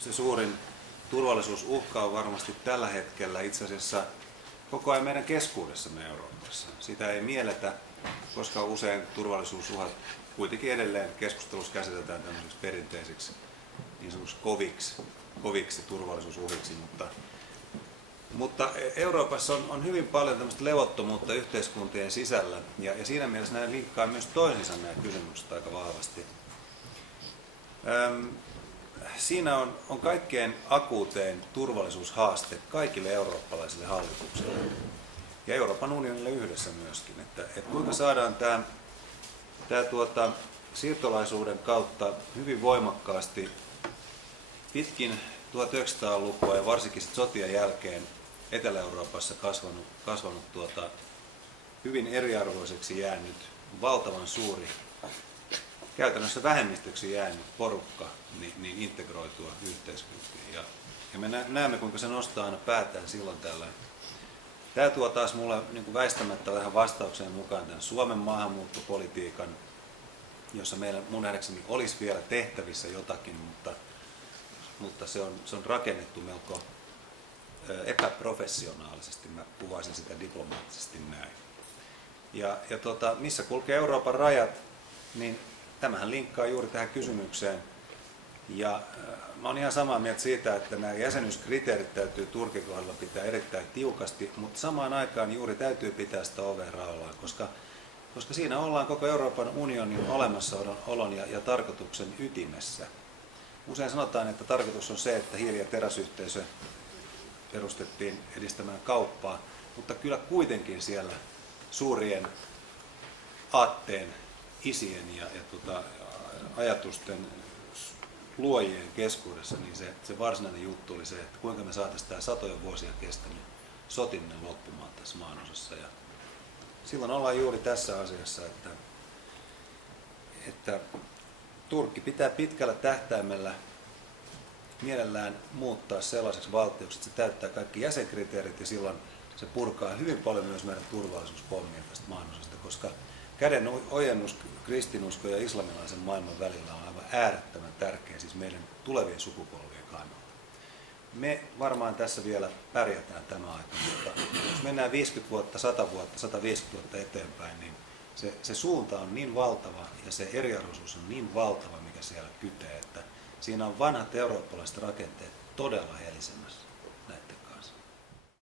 Se suurin turvallisuusuhka on varmasti tällä hetkellä itse asiassa koko ajan meidän keskuudessamme Euroopassa. Sitä ei mielletä, koska usein turvallisuusuhat kuitenkin edelleen keskustelussa käsitetään tämmöisiksi perinteisiksi niin sanotuksi koviksi turvallisuusuhiksi, mutta Euroopassa on hyvin paljon tämmöistä levottomuutta yhteiskuntien sisällä ja siinä mielessä nämä linkkaa myös toisiinsa nämä kysymykset aika vahvasti. Siinä on kaikkein akuutein turvallisuushaaste kaikille eurooppalaisille hallituksille ja Euroopan unionille yhdessä myöskin, että kuinka saadaan tämä siirtolaisuuden kautta hyvin voimakkaasti pitkin 1900-lukua ja varsinkin sotien jälkeen Etelä-Euroopassa kasvanut hyvin eriarvoiseksi jäänyt, valtavan suuri, käytännössä vähemmistöksi jäänyt porukka niin integroitua yhteiskuntiin. Ja me näemme, kuinka se nostaa aina päätään silloin tällöin. Tämä tuo taas mulle niin väistämättä vähän vastaukseen mukaan tämän Suomen maahanmuuttopolitiikan, jossa meillä mun nähdäkseni olisi vielä tehtävissä jotakin, mutta se on rakennettu melko epäprofessionaalisesti, mä kuvaisin sitä diplomaattisesti näin. Ja missä kulkee Euroopan rajat, niin tämähän linkkaa juuri tähän kysymykseen. Ja mä oon ihan samaa mieltä siitä, että nämä jäsenyyskriteerit täytyy Turkin kohdalla pitää erittäin tiukasti, mutta samaan aikaan juuri täytyy pitää sitä ovea raollaan, koska siinä ollaan koko Euroopan unionin olemassaolon ja tarkoituksen ytimessä. Usein sanotaan, että tarkoitus on se, että hiili- ja teräsyhteisö perustettiin edistämään kauppaa, mutta kyllä kuitenkin siellä suurien aatteen, isien ja ajatusten luojien keskuudessa, niin se varsinainen juttu oli se, että kuinka me saataisiin tämä satoja vuosia kestänyt sotiminen loppumaan tässä maanosassa. Ja silloin ollaan juuri tässä asiassa, että Turkki pitää pitkällä tähtäimellä mielellään muuttaa sellaiseksi valtioksi, että se täyttää kaikki jäsenkriteerit ja silloin se purkaa hyvin paljon myös meidän turvallisuuspommeja tästä maanosasta, koska käden ojennus kristinusko ja islamilaisen maailman välillä on aivan äärettömän tärkeä, siis meidän tulevien sukupolvien kannalta. Me varmaan tässä vielä pärjätään tämä aika, mutta jos mennään 50 vuotta, 100 vuotta, 150 vuotta eteenpäin, niin se suunta on niin valtava ja se eriarvoisuus on niin valtava, mikä siellä kytee, että siinä on vanhat eurooppalaiset rakenteet todella helisemässä.